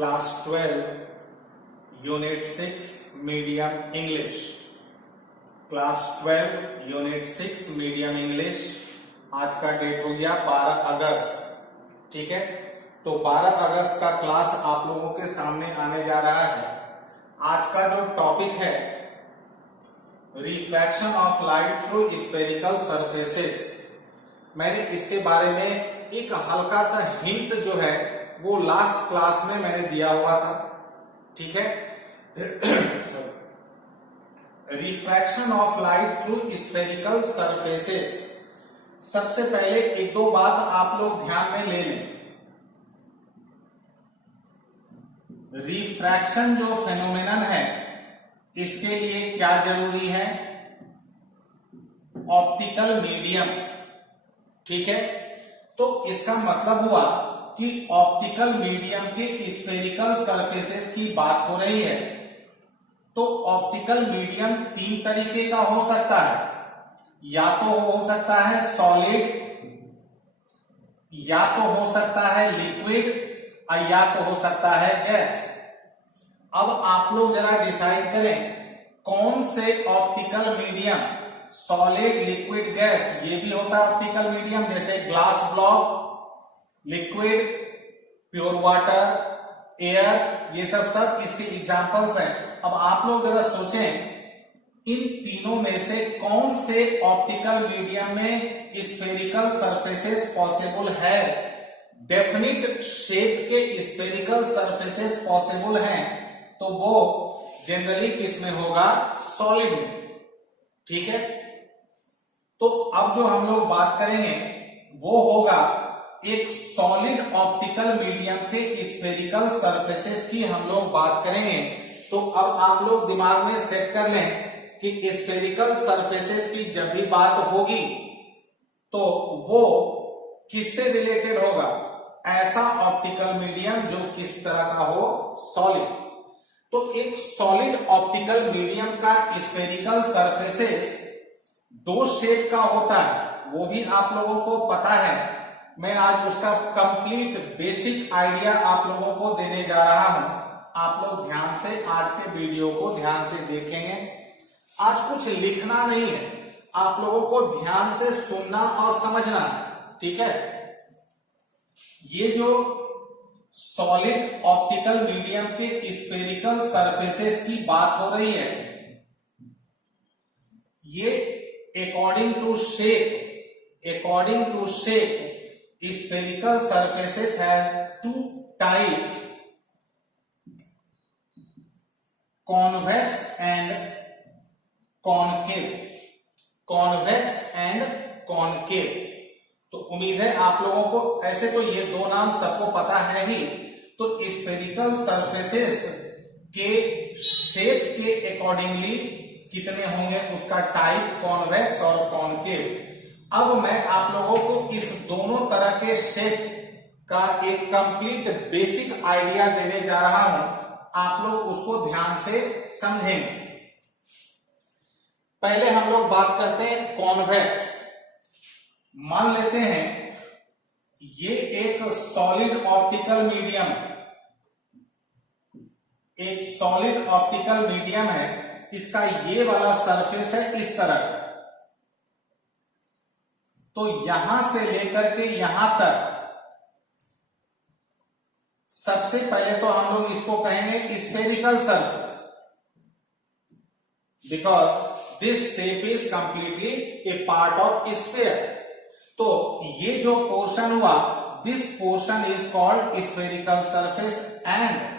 Class 12 unit 6 medium English. Class 12 unit 6 medium English. आज का date हो गया 12 अगस्त। ठीक है, तो 12 अगस्त का क्लास आप लोगों के सामने आने जा रहा है। आज का जो टॉपिक है refraction of light through spherical surfaces. मैंने इसके बारे में एक हल्का सा हिंट जो है वो लास्ट क्लास में मैंने दिया हुआ था। ठीक है, refraction of light through spherical surfaces. सबसे पहले एक दो बात आप लोग ध्यान में ले लें। रिफ्रैक्शन जो फेनोमेनन है इसके लिए क्या जरूरी है? Optical medium. ठीक है, तो इसका मतलब हुआ कि ऑप्टिकल मीडियम के स्फेरिकल सरफेसेस की बात हो रही है। तो ऑप्टिकल मीडियम तीन तरीके का हो सकता है। या तो हो सकता है सॉलिड, या तो हो सकता है लिक्विड, और या तो हो सकता है गैस। अब आप लोग जरा डिसाइड करें कौन से optical medium, solid, liquid, gas, ये भी होता है ऑप्टिकल मीडियम, जैसे glass block, liquid, pure water, air, ये सब इसके एग्जांपल्स हैं। अब आप लोग जरा सोचें इन तीनों में से कौन से ऑप्टिकल मीडियम में स्फेरिकल सरफेसेस पॉसिबल है? डेफिनिट शेप के स्फेरिकल सरफेसेस पॉसिबल हैं, तो वो जनरली किस में होगा? सॉलिड में। ठीक है, तो अब जो हम लोग बात करेंगे वो होगा एक सॉलिड ऑप्टिकल मीडियम के स्फेरिकल सरफेसेस की हम लोग बात करेंगे। तो अब आप लोग दिमाग में सेट कर लें कि स्फेरिकल सरफेसेस की जब भी बात होगी तो वो किससे रिलेटेड होगा? ऐसा ऑप्टिकल मीडियम जो किस तरह का हो? सॉलिड। तो एक सॉलिड ऑप्टिकल मीडियम का स्फेरिकल सरफेसेस दो शेप का होता है, वो भी आप लोगों को पता है। मैं आज उसका कंप्लीट बेसिक आइडिया आप लोगों को देने जा रहा हूं। आप लोग ध्यान से आज के वीडियो को ध्यान से देखेंगे। आज कुछ लिखना नहीं है, आप लोगों को ध्यान से सुनना और समझना है। ठीक है, ये जो सॉलिड ऑप्टिकल मीडियम के स्फेरिकल सरफेसेस की बात हो रही है, ये according to shape spherical surfaces has two types, convex and concave। convex and concave। तो उम्मीद है आप लोगों को, ऐसे तो ये दो नाम सबको पता है ही। तो स्फेरिकल सरफेसेस के शेप के अकॉर्डिंगली कितने होंगे, उसका टाइप कॉन्वेक्स और कॉनकेव। अब मैं आप लोगों को इस दोनों तरह के शेप का एक कंप्लीट बेसिक आइडिया देने जा रहा हूं। आप लोग उसको ध्यान से समझेंगे। पहले हम लोग बात करते हैं कॉन्वेक्स। मान लेते हैं ये एक सॉलिड ऑप्टिकल मीडियम, एक सॉलिड ऑप्टिकल मीडियम है। इसका ये वाला सरफेस है इस तरह। तो यहां से लेकर के यहां तक सबसे पहले तो हम लोग इसको कहेंगे spherical surface, because this shape is completely A part of sphere. तो ये जो पोर्शन हुआ, this portion is called spherical surface and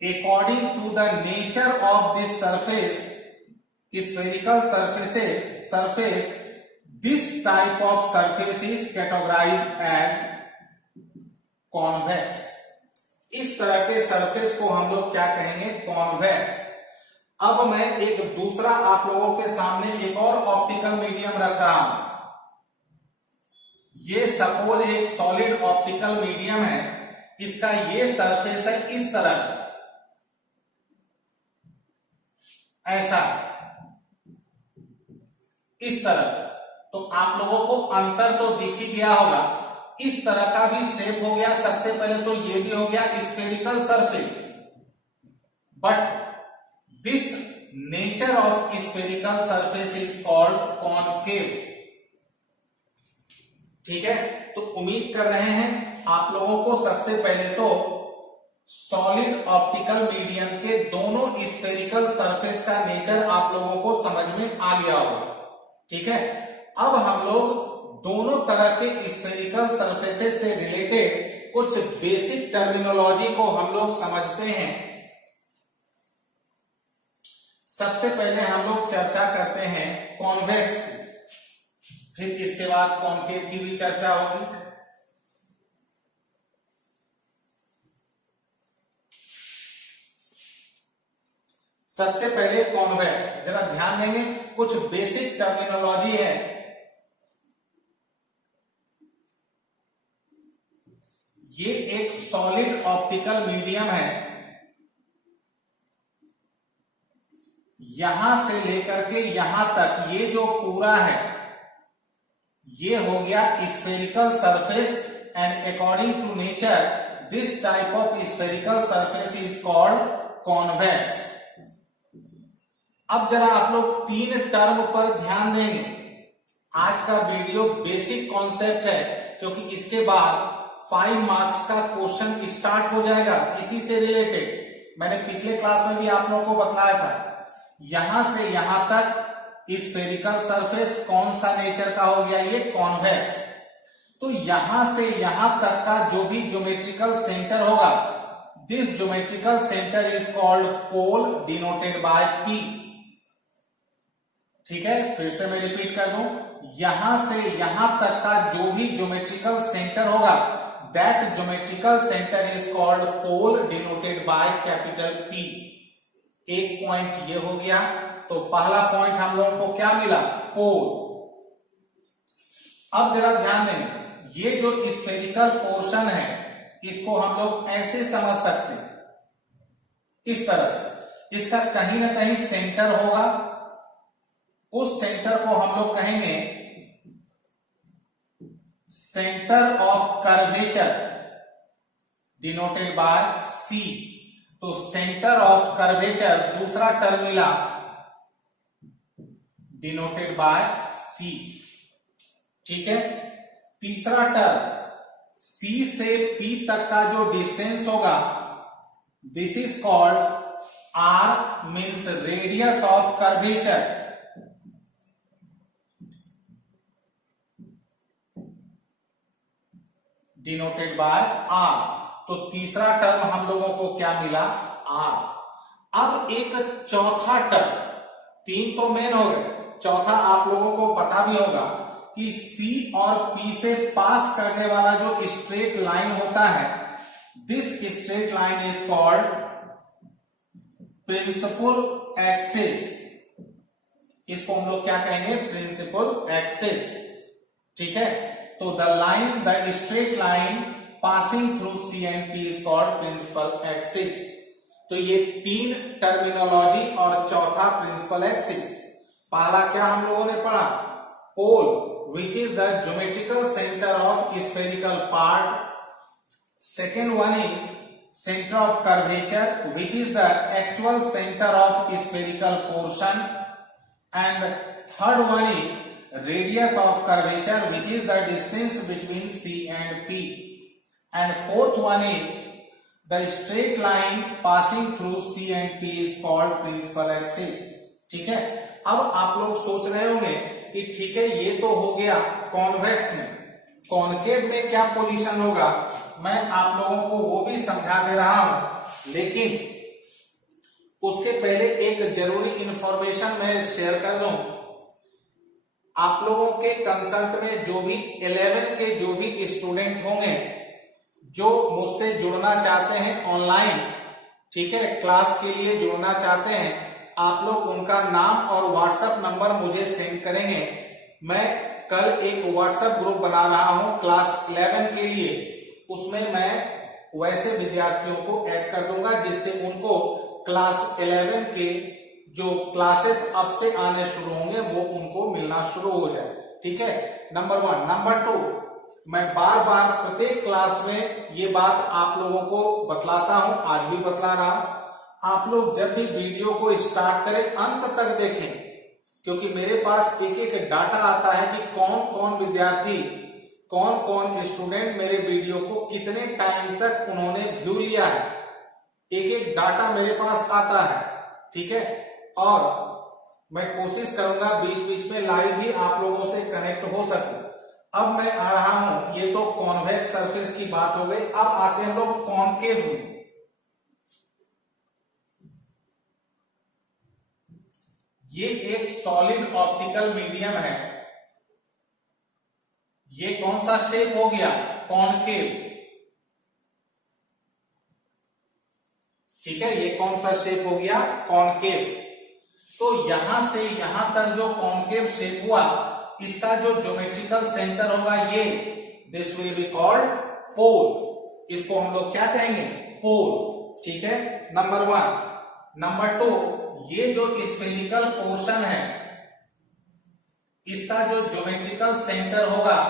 according to the nature of this surface, spherical surface, this type of surface is categorized as convex। इस तरह के surface को हम लोग क्या कहेंगे? कॉन्वेक्स। अब मैं एक दूसरा आप लोगों के सामने एक और ऑप्टिकल मीडियम रख रहा हूं। ये सपोज एक सॉलिड ऑप्टिकल मीडियम है, इसका ये सरफेस है इस तरह, ऐसा, इस तरह। तो आप लोगों को अंतर तो दिख ही गया होगा। इस तरह का भी शेप हो गया। सबसे पहले तो ये भी हो गया spherical surface, but this nature of spherical surface is called concave. ठीक है, तो उम्मीद कर रहे हैं आप लोगों को सबसे पहले तो सॉलिड ऑप्टिकल मीडियम के दोनों स्फेरिकल सरफेस का नेचर आप लोगों को समझ में आ गया होगा। ठीक है, अब हम लोग दोनों तरह के स्फेरिकल सरफेसेस से रिलेटेड कुछ बेसिक टर्मिनोलॉजी को हम लोग समझते हैं। सबसे पहले हम लोग चर्चा करते हैं कॉन्वेक्स की, फिर इसके बाद कॉनकेव की भी चर्चा होगी। सबसे पहले कॉन्वेक्स, जरा ध्यान देंगे, कुछ बेसिक टर्मिनोलॉजी है। ये एक सॉलिड ऑप्टिकल मीडियम है, यहां से लेकर के यहां तक ये जो पूरा है ये हो गया spherical surface, and according to nature this type of spherical surface is called convex. अब जरा आप लोग तीन टर्म पर ध्यान देंगे। आज का वीडियो बेसिक कॉन्सेप्ट है, क्योंकि इसके बाद 5 मार्क्स का क्वेश्चन स्टार्ट हो जाएगा इसी से रिलेटेड। मैंने पिछले क्लास में भी आप लोगों को बताया था, यहां से यहां तक स्फेरिकल सरफेस कौन सा नेचर का हो गया, ये कॉन्वेक्स। तो यहां से यहां तक का जो भी ज्योमेट्रिकल सेंटर होगा, this geometrical centre is called pole denoted by P। ठीक है, फिर से मैं रिपीट कर दूं, यहां से यहां तक का जो भी ज्योमेट्रिकल सेंटर होगा, that geometrical centre is called pole denoted by capital P। एक पॉइंट ये हो गया, तो पहला पॉइंट हम लोगों को क्या मिला, पोल। अब जरा ध्यान देंगे, ये जो स्फेरिकल पोर्शन है इसको हम लोग ऐसे समझ सकते हैं, इस तरह से, इसका कहीं ना कहीं सेंटर होगा, उस सेंटर को हम लोग कहेंगे centre of curvature denoted by C। तो सेंटर ऑफ कर्वेचर दूसरा टर्म मिला डिनोटेड बाय C। ठीक है, तीसरा टर्म C से P तक का जो डिस्टेंस होगा, this is called R, means radius of curvature. Denoted by R। तो तीसरा टर्म हम लोगों को क्या मिला, R। अब एक चौथा टर्म, तीन तो मेन हो गए, चौथा आप लोगों को पता भी होगा कि C और P से पास करने वाला जो स्ट्रेट लाइन होता है, this straight line is called principal axis. इसको हम लोग क्या कहेंगे, प्रिंसिपल एक्सिस। ठीक है, तो the line, the straight line passing through C and P is called principal axis. तो ये तीन टर्मिनोलॉजी और चौथा प्रिंसिपल एक्सिस। पहला क्या हम लोगों ने पढ़ा, पोल, which is the geometrical center of spherical part. Second one is center of curvature, which is the actual center of spherical portion. And third one is radius of curvature, which is the distance between C and P. And fourth one is the straight line passing through C and P is called principal axis. ठीक है, अब आप लोग सोच रहे होंगे कि ठीक है ये तो हो गया कॉन्वेक्स में, कॉनकेव में क्या पोजीशन होगा, मैं आप लोगों को वो भी समझा दे रहा हूं, लेकिन उसके पहले एक जरूरी इंफॉर्मेशन मैं शेयर कर दूं। आप लोगों के कंसल्ट में जो भी 11 के जो भी स्टूडेंट होंगे जो मुझसे जुड़ना चाहते हैं ऑनलाइन, ठीक है, क्लास के लिए जुड़ना चाहते हैं, आप लोग उनका नाम और व्हाट्सएप नंबर मुझे सेंड करेंगे। मैं कल एक व्हाट्सएप ग्रुप बना रहा हूं क्लास 11 के लिए, उसमें मैं वैसे विद्यार्थियों को ऐड कर दूंगा जिससे उनको क्लास 11 के जो क्लासेस अब से आने शुरू होंगे वो उनको मिलना शुरू हो जाए। ठीक है, नंबर 1। नंबर 2, मैं बार बार प्रत्येक क्लास में ये बात आप लोगों को बतलाता हूं, आज भी बतला रहा हूं। आप लोग जब भी वीडियो को स्टार्ट करें अंत तक देखें, क्योंकि मेरे पास एक एक डाटा आता है कि कौन कौन विद्यार्थी, कौन कौन स्टूडेंट मेरे वीडियो को कितने टाइम तक उन्होंने व्यू लिया है। एक एक डाटा मेरे पास आता है, ठीक है। और मैं कोशिश करूंगा बीच बीच में लाइव भी आप लोगों से कनेक्ट हो सकूं। अब मैं आ रहा हूं, ये तो कॉन्वेक्स सरफेस की बात हो गई। अब आते हैं हम लोग कॉनकेव में। ये एक सॉलिड ऑप्टिकल मीडियम है। ये कौन सा शेप हो गया? कॉनकेव, ठीक है। ये कौन सा शेप हो गया? कॉनकेव। तो यहां से यहां तक जो कॉनकेव शेप हुआ, इसका जो ज्योमेट्रिकल सेंटर होगा ये, this will be called pole. इसको हम लोग क्या कहेंगे? पोल, ठीक है। नंबर 1। नंबर 2, ये जो स्फेरिकल पोर्शन है, इसका जो ज्योमेट्रिकल सेंटर होगा,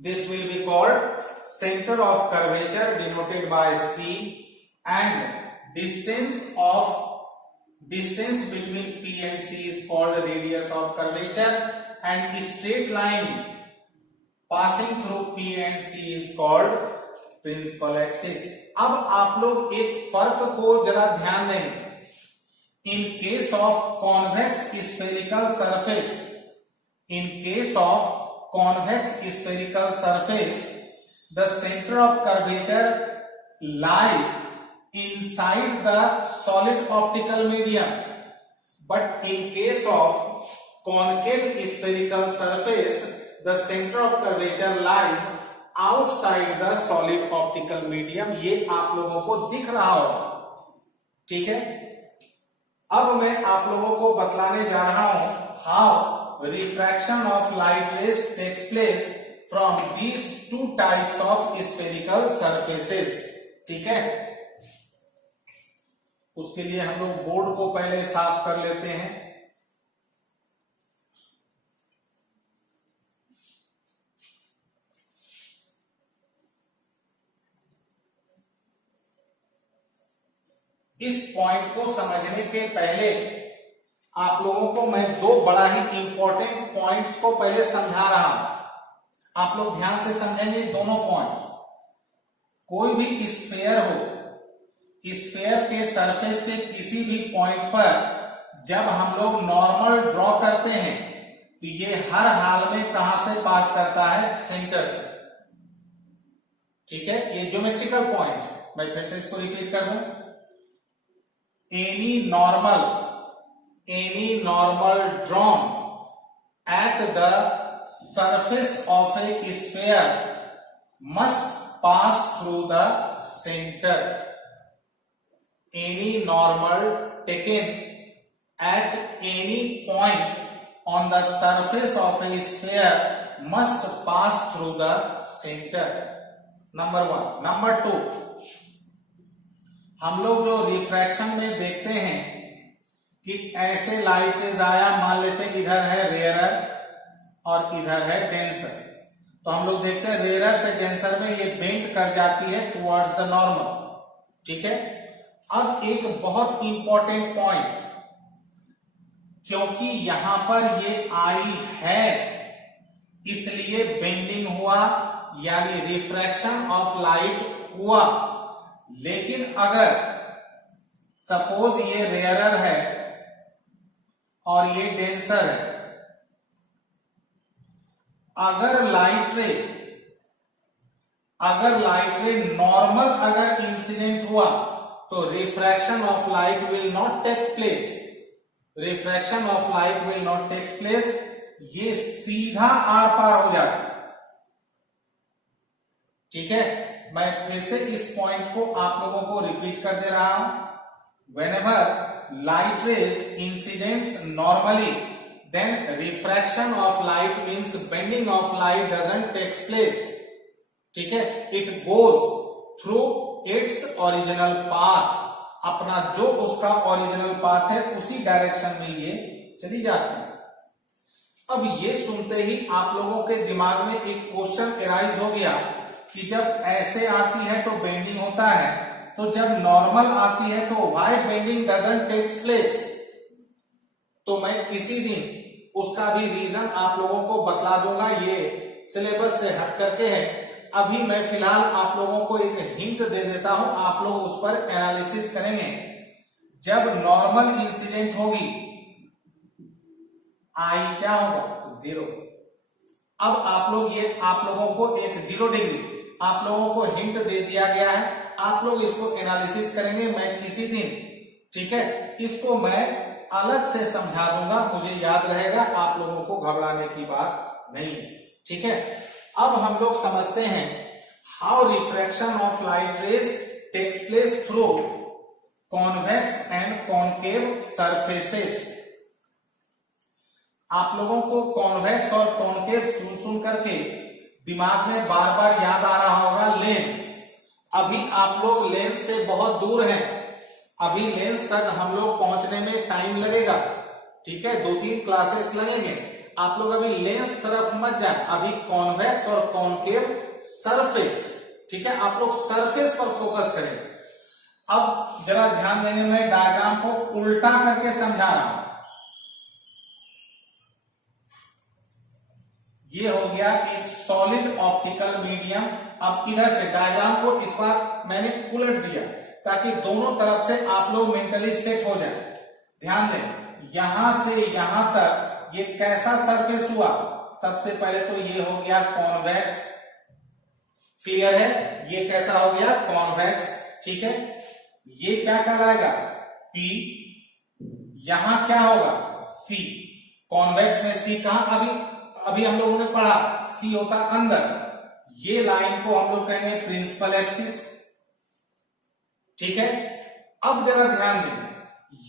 this will be called centre of curvature denoted by C, and distance between P and C is called the radius of curvature, and straight line passing through P and C is called principal axis। अब आप लोग एक फर्क को जरा ध्यान दें। In case of convex spherical surface, in case of convex spherical surface, the center of curvature lies inside the solid optical medium, but in case of concave spherical surface, the center of curvature lies outside the solid optical medium। ये आप लोगों को दिख रहा होगा, ठीक है। अब मैं आप लोगों को बतलाने जा रहा हूं how refraction of light rays takes place from these two types of spherical surfaces, ठीक है। उसके लिए हम लोग बोर्ड को पहले साफ कर लेते हैं। इस पॉइंट को समझने के पहले आप लोगों को मैं दो बड़ा ही इंपॉर्टेंट पॉइंट्स को पहले समझा रहा हूं। आप लोग ध्यान से समझेंगे दोनों पॉइंट्स। कोई भी स्फेयर हो, स्फेयर के सरफेस के किसी भी पॉइंट पर जब हम लोग नॉर्मल ड्रॉ करते हैं, तो ये हर हाल में कहां से पास करता है? सेंटर से, ठीक है। ये ज्योमेट्रिकल पॉइंट, मैं फिर से इसको रिपीट कर दूं। Any normal drawn at the surface of A sphere must pass through the centre. Any normal taken at any point on the surface of a sphere must pass through the center। Number 1। Number 2, हम लोग जो refraction में देखते हैं कि ऐसे light rays आया, मान लेते हैं इधर है रेयरर और इधर है डेंसर, तो हम लोग देखते हैं रेयरर से डेंसर में ये बेंड कर जाती है टुवर्ड्स द नॉर्मल, ठीक है। अब एक बहुत इंपॉर्टेंट पॉइंट, क्योंकि यहां पर ये आई है इसलिए बेंडिंग हुआ, यानी रिफ्रैक्शन ऑफ लाइट हुआ। लेकिन अगर सपोज ये रेयरर है और ये डेंसर है, अगर लाइट रे नॉर्मल अगर इंसिडेंट हुआ तो refraction of light will not take place. Refraction of light will not take place, ये सीधा आर पार हो जाता है, ठीक है। मैं फिर से इस पॉइंट को आप लोगों को रिपीट कर दे रहा हूं। Whenever light rays incidents normally, then refraction of light means bending of light doesn't take place, ठीक है। it goes through its original path, अपना जो उसका ओरिजिनल पाथ है उसी डायरेक्शन में ये चली जाती है। अब ये सुनते ही आप लोगों के दिमाग में एक क्वेश्चन एराइज हो गया कि जब ऐसे आती है तो बेंडिंग होता है, तो जब नॉर्मल आती है तो why bending doesn't takes place. तो मैं किसी दिन उसका भी रीजन आप लोगों को बतला दूंगा, ये सिलेबस से हट करके है। अभी मैं फिलहाल आप लोगों को एक हिंट दे देता हूं, आप लोग उस पर एनालिसिस करेंगे। जब नॉर्मल इंसिडेंट होगी आई क्या होगा, 0। अब आप लोगों को एक 0 डिग्री आप लोगों को हिंट दे दिया गया है, आप लोग इसको एनालिसिस करेंगे। मैं किसी दिन, ठीक है, इसको मैं अलग से समझा दूंगा, मुझे याद रहेगा, आप लोगों को घबराने की बात नहीं है, ठीक है। अब हम लोग समझते हैं how refraction of light rays takes place through convex and concave surfaces. आप लोगों को कॉन्वेक्स और कॉनकेव सुन सुन करके दिमाग में बार बार याद आ रहा होगा लेंस। अभी आप लोग लेंस से बहुत दूर हैं, अभी लेंस तक हम लोग पहुंचने में टाइम लगेगा, ठीक है, 2-3 क्लासेस लगेंगे। आप लोग अभी लेंस तरफ मत जाए, अभी कॉन्वेक्स और कॉनकेव सरफेस, ठीक है, आप लोग सरफेस पर फोकस करें। अब जरा ध्यान देंगे, मैं डायग्राम को उल्टा करके समझा रहा हूं। ये हो गया एक सॉलिड ऑप्टिकल मीडियम। अब इधर से डायग्राम को इस बार मैंने उलट दिया ताकि दोनों तरफ से आप लोग मेंटली सेट हो जाए। ध्यान दें, यहां से यहां तक ये कैसा सरफेस हुआ, सबसे पहले तो ये हो गया कॉन्वेक्स, क्लियर है, ये कैसा हो गया कॉन्वेक्स, ठीक है। ये क्या कहलाएगा P, यहां क्या होगा C, कॉन्वेक्स में C कहां, अभी हम लोगों ने पढ़ा C होता अंदर, ये लाइन को हम लोग कहेंगे प्रिंसिपल एक्सिस, ठीक है। अब जरा ध्यान दें,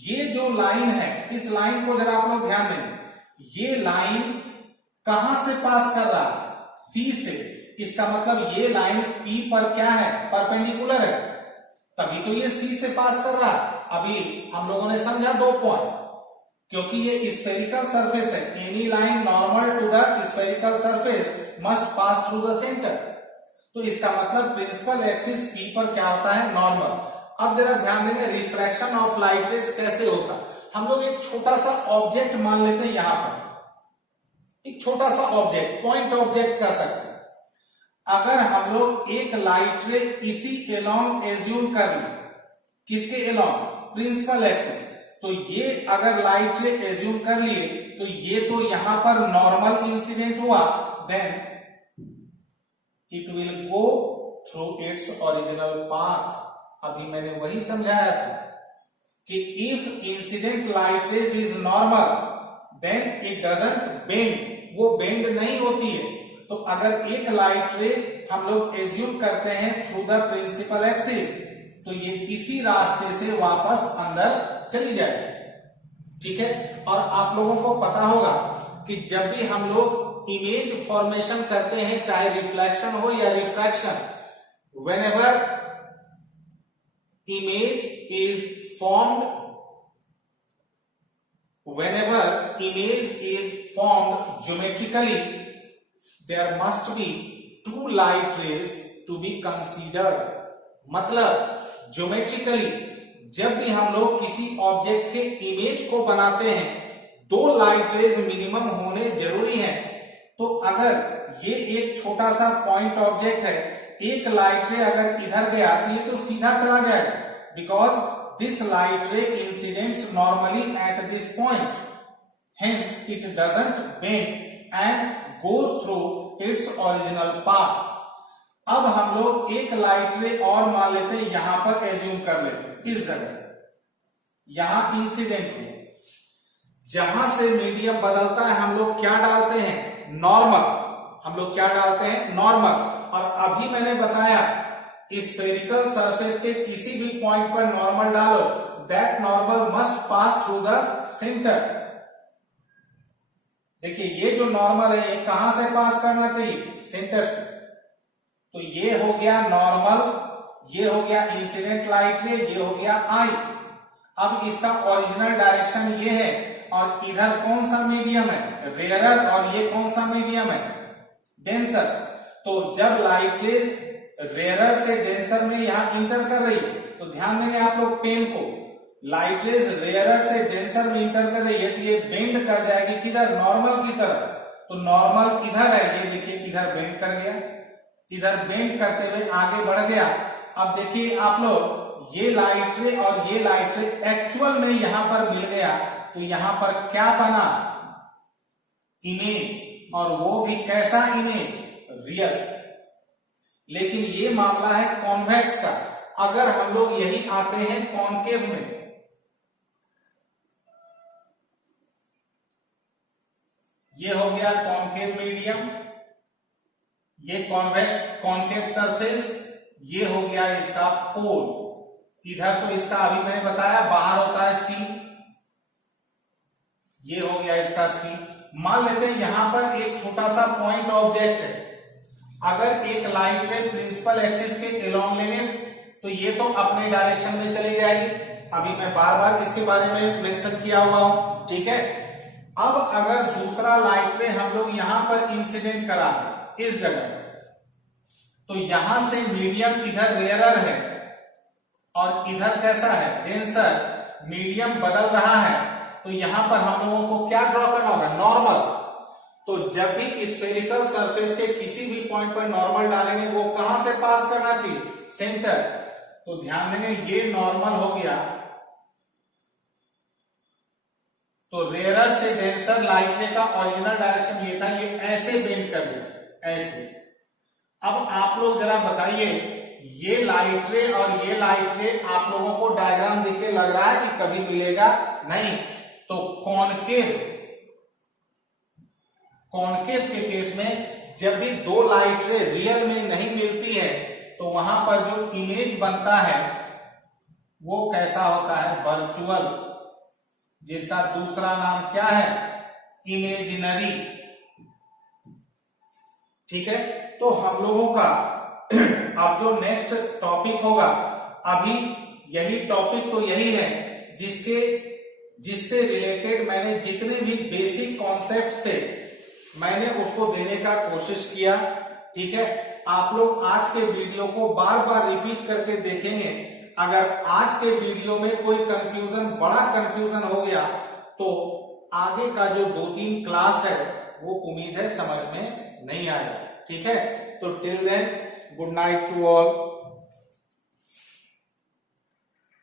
ये जो लाइन है, इस लाइन को जरा आप लोग ध्यान दें, ये लाइन कहां से पास कर रहा है, C से। इसका मतलब ये लाइन P पर क्या है, परपेंडिकुलर है, तभी तो ये C से पास कर रहा है। अभी हम लोगों ने समझा 2 पॉइंट, क्योंकि ये स्फेरिकल सरफेस है, any line normal to the spherical surface must pass through the centre. तो इसका मतलब प्रिंसिपल एक्सिस P पर क्या होता है, नॉर्मल। अब जरा ध्यान देंगे रिफ्रैक्शन ऑफ लाइट रेज कैसे होता। हम लोग एक छोटा सा ऑब्जेक्ट मान लेते हैं, यहां पर एक छोटा सा ऑब्जेक्ट, पॉइंट ऑब्जेक्ट कह सकते हैं। अगर हम लोग एक लाइट रे इसी एलॉन्ग एज्यूम कर लें, किसके एलॉन्ग, प्रिंसिपल एक्सिस, तो ये अगर लाइट रे एज्यूम कर लिए तो ये तो यहां पर नॉर्मल इंसिडेंट हुआ, then it will go through its original path. अभी मैंने वही समझाया था कि if incident light rays is normal then it doesn't bend, वो बेंड नहीं होती है। तो अगर एक लाइट रे हम लोग एज्यूम करते हैं थ्रू द प्रिंसिपल एक्सिस, तो ये इसी रास्ते से वापस अंदर चली जाए, ठीक है। और आप लोगों को पता होगा कि जब भी हम लोग इमेज फॉर्मेशन करते हैं, चाहे रिफ्लेक्शन हो या refraction, whenever image is formed geometrically, there must be 2 light rays to be considered। मतलब ज्योमेट्रिकली जब भी हम लोग किसी ऑब्जेक्ट के इमेज को बनाते हैं, 2 लाइट रेज मिनिमम होने जरूरी हैं। तो अगर ये एक छोटा सा पॉइंट ऑब्जेक्ट है, एक लाइट रे अगर इधर गया तो ये तो सीधा चला जाएगा, बिकॉज दिस लाइट रे incidents normally at this point, hence it doesn't bend and goes through its original path. अब हम लोग एक लाइट रे और मान लेते हैं, यहां पर एज्यूम कर लेते हैं, इस जगह यहां इंसिडेंट हो, जहां से मीडियम बदलता है हम लोग क्या डालते हैं, नॉर्मल, हम लोग क्या डालते हैं, नॉर्मल। और अभी मैंने बताया स्फेरिकल सरफेस के किसी भी पॉइंट पर नॉर्मल डालो, that normal must pass through the centre. देखिए ये जो नॉर्मल है ये कहां से पास करना चाहिए, सेंटर से। तो ये हो गया नॉर्मल, ये हो गया इंसिडेंट लाइट रे, ये हो गया आई। अब इसका ओरिजिनल डायरेक्शन ये है और इधर कौन सा मीडियम है, रेयरर, और ये कौन सा मीडियम है, डेंसर। तो जब लाइट रेज रेयरर से डेंसर में यहां इंटर कर रही है, तो ध्यान देंगे आप लोग पेन को, लाइट रेज रेयरर से डेंसर में इंटर कर रही है तो ये बेंड कर जाएगी किधर, नॉर्मल की तरफ। तो नॉर्मल इधर है, ये देखिए इधर बेंड कर गया, इधर बेंड करते हुए आगे बढ़ गया। अब देखिए आप लोग, ये लाइट रे और ये लाइट रे एक्चुअल में यहां पर मिल गया, तो यहां पर क्या बना, इमेज, और वो भी कैसा इमेज, रियल। लेकिन ये मामला है कॉन्वेक्स का। अगर हम लोग यही आते हैं कॉन्केव में, ये हो गया कॉन्केव मीडियम, ये कॉन्वेक्स कॉन्केव सरफेस, ये हो गया इसका पोल। इधर तो इसका अभी मैंने बताया बाहर होता है सी, ये हो गया इसका सी। मान लेते हैं यहां पर एक छोटा सा पॉइंट ऑब्जेक्ट है, अगर एक लाइट रे प्रिंसिपल एक्सिस के एलोंग लेंगे तो ये तो अपने डायरेक्शन में चली जाएगी, अभी मैं बार बार इसके बारे में मेंशन किया हुआ हूं, ठीक है। अब अगर दूसरा लाइट रे हम लोग यहां पर इंसिडेंट करा दें इस जगह, तो यहां से मीडियम इधर रेयरर है और इधर कैसा है, डेंसर। मीडियम बदल रहा है तो यहां पर हम लोगों को क्या ड्रॉ करना होगा, नॉर्मल। तो जब भी स्फेरिकल सरफेस के किसी भी पॉइंट पर नॉर्मल डालेंगे, वो कहां से पास करना चाहिए, सेंटर। तो ध्यान देंगे ये नॉर्मल हो गया, तो रेयरर से डेंसर लाइट रे का ओरिजिनल डायरेक्शन ये था, ये ऐसे बेंड कर दिया, ऐसे। अब आप लोग जरा बताइए, ये लाइट रे और ये लाइट रे आप लोगों को डायग्राम देख के लग रहा है कि कभी मिलेगा नहीं। तो कॉन्केव के केस में जब भी दो लाइट रे रियल में नहीं मिलती है, तो वहां पर जो इमेज बनता है वो कैसा होता है, वर्चुअल, जिसका दूसरा नाम क्या है, इमेजिनरी, ठीक है। तो हम लोगों का अब जो नेक्स्ट टॉपिक होगा, अभी यही टॉपिक तो यही है जिससे रिलेटेड मैंने जितने भी बेसिक कॉन्सेप्ट्स थे मैंने उसको देने का कोशिश किया, ठीक है। आप लोग आज के वीडियो को बार बार रिपीट करके देखेंगे। अगर आज के वीडियो में कोई कंफ्यूजन, बड़ा कंफ्यूजन हो गया, तो आगे का जो 2-3 क्लास है वो उम्मीद है समझ में नहीं आएगा, ठीक है। तो till then, good night to all.